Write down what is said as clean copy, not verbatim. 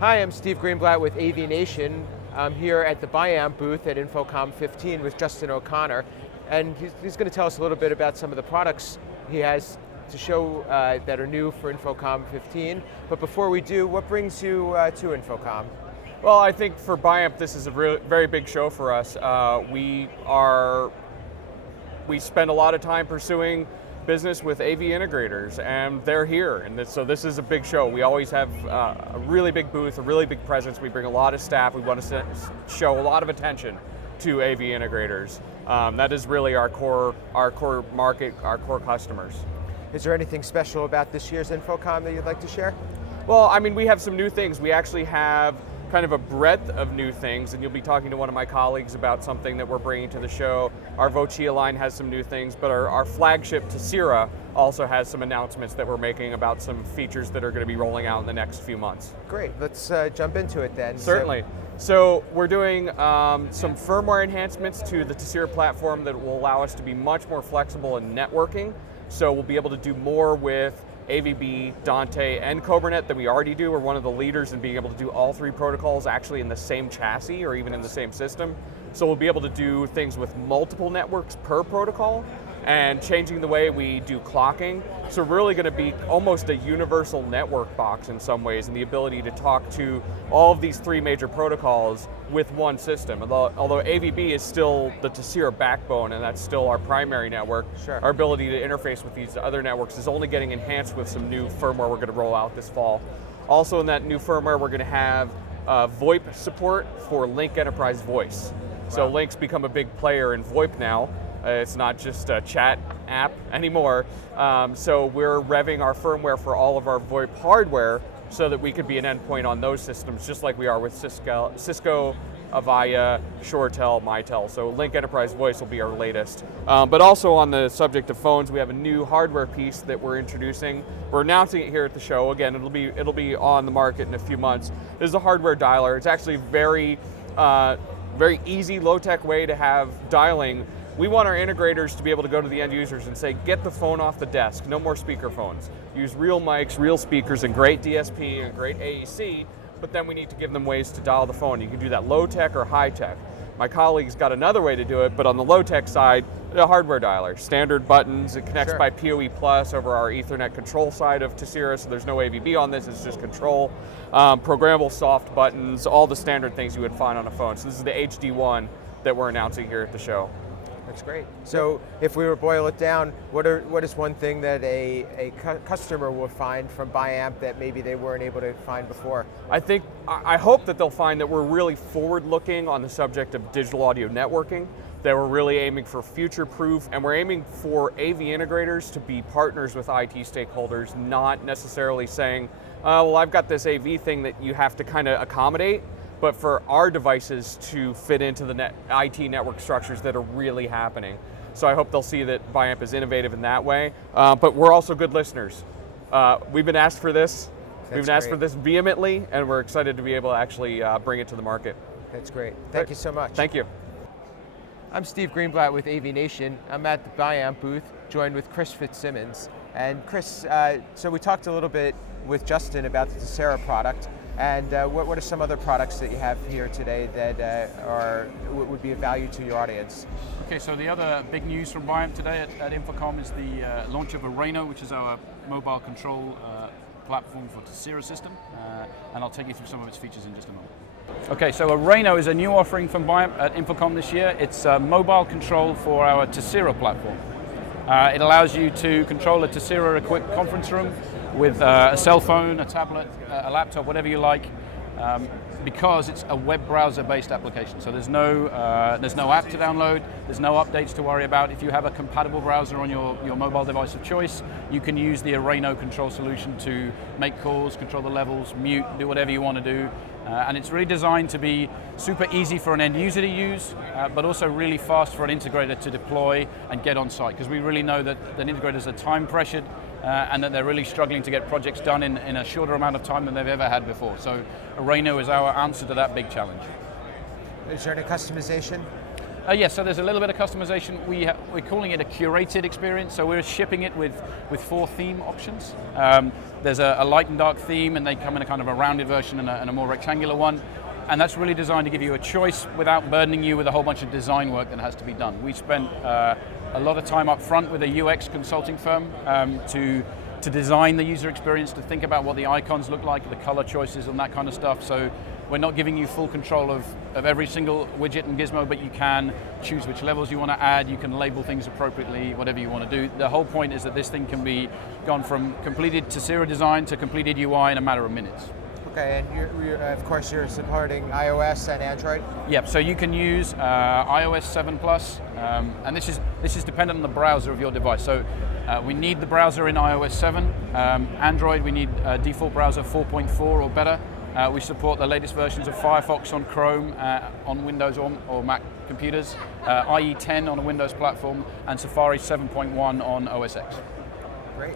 Hi, I'm Steve Greenblatt with AVNation. I'm here at the Biamp booth at InfoComm2015 with Justin O'Conner, and he's going to tell us a little bit about some of the products he has to show that are new for InfoComm2015. But before we do, what brings you to InfoComm? Well, I think for Biamp, this is a very big show for us. We spend a lot of time pursuing business with AV integrators, and they're here, and so this is a big show. We always have a really big booth, a really big presence. We bring a lot of staff. We want to show a lot of attention to AV integrators. That is really our core market, our core customers. Is there anything special about this year's InfoComm that you'd like to share? Well, I mean, we have some new things. We actually have kind of a breadth of new things, and you'll be talking to one of my colleagues about something that we're bringing to the show. Our Vocia line has some new things, but our flagship Tessera also has some announcements that we're making about some features that are going to be rolling out in the next few months. Great, let's jump into it then. Certainly. So we're doing some firmware enhancements to the Tessera platform that will allow us to be much more flexible in networking. So we'll be able to do more with AVB, Dante, and CobraNet than we already do. We're one of the leaders in being able to do all three protocols actually in the same chassis or even in the same system. So we'll be able to do things with multiple networks per protocol and changing the way we do clocking. So we're really going to be almost a universal network box in some ways, and the ability to talk to all of these three major protocols with one system. Although AVB is still the Tessera backbone, and that's still our primary network, Sure. Our ability to interface with these other networks is only getting enhanced with some new firmware we're going to roll out this fall. Also in that new firmware, we're going to have VoIP support for Lync Enterprise Voice. So Wow. Lync's become a big player in VoIP now. It's not just a chat app anymore. So we're revving our firmware for all of our VoIP hardware so that we could be an endpoint on those systems, just like we are with Cisco, Avaya, ShoreTel, Mitel. So Lync Enterprise Voice will be our latest. But also on the subject of phones, we have a new hardware piece that we're introducing. We're announcing it here at the show. Again, it'll be on the market in a few months. This is a hardware dialer. It's actually very easy, low-tech way to have dialing. We want our integrators to be able to go to the end users and say, get the phone off the desk, no more speaker phones. Use real mics, real speakers, and great DSP and great AEC, but then we need to give them ways to dial the phone. You can do that low-tech or high-tech. My colleague's got another way to do it, but on the low-tech side, a hardware dialer. Standard buttons, it connects Sure. by PoE Plus over our Ethernet control side of Tessera, so there's no AVB on this, it's just control. Programmable soft buttons, all the standard things you would find on a phone. So this is the HD1 that we're announcing here at the show. That's great. So if we were to boil it down, what is one thing that a customer will find from Biamp that maybe they weren't able to find before? I hope that they'll find that we're really forward-looking on the subject of digital audio networking, that we're really aiming for future-proof, and we're aiming for AV integrators to be partners with IT stakeholders, not necessarily saying, well, I've got this AV thing that you have to kind of accommodate, but for our devices to fit into the IT network structures that are really happening. So I hope they'll see that Biamp is innovative in that way, but we're also good listeners. We've been asked for this. We've been asked for this vehemently, and we're excited to be able to actually bring it to the market. That's great. Thank you so much. Thank you. I'm Steve Greenblatt with AVNation. I'm at the Biamp booth, joined with Chris Fitzsimmons. And Chris, so we talked a little bit with Justin about the Tessera product. And what are some other products that you have here today that would be of value to your audience? Okay, so the other big news from Biamp today at InfoComm is the launch of AVNation, which is our mobile control platform for Tessera system. And I'll take you through some of its features in just a moment. Okay, so AVNation is a new offering from Biamp at InfoComm this year. It's mobile control for our Tessera platform. It allows you to control a Tessera-equipped conference room with a cell phone, a tablet, a laptop, whatever you like, because it's a web browser-based application. So there's no app to download, there's no updates to worry about. If you have a compatible browser on your mobile device of choice, you can use the AVNation control solution to make calls, control the levels, mute, do whatever you want to do. And it's really designed to be super easy for an end user to use, but also really fast for an integrator to deploy and get on site, because we really know that integrators are time pressured and that they're really struggling to get projects done in a shorter amount of time than they've ever had before. So AVNation is our answer to that big challenge. Is there any customization? Yes, so there's a little bit of customization. We're calling it a curated experience, so we're shipping it with 4 theme options. There's a light and dark theme, and they come in a kind of a rounded version and a more rectangular one. And that's really designed to give you a choice without burdening you with a whole bunch of design work that has to be done. We spent a lot of time up front with a UX consulting firm to design the user experience, to think about what the icons look like, the color choices and that kind of stuff. So we're not giving you full control of every single widget and gizmo, but you can choose which levels you want to add, you can label things appropriately, whatever you want to do. The whole point is that this thing can be gone from completed Tessera design to completed UI in a matter of minutes. Okay, and of course you're supporting iOS and Android? Yep, so you can use iOS 7 Plus, and this is dependent on the browser of your device. So we need the browser in iOS 7. Android, we need default browser 4.4 or better. We support the latest versions of Firefox on Chrome, on Windows or Mac computers, IE 10 on a Windows platform, and Safari 7.1 on OS X. Great.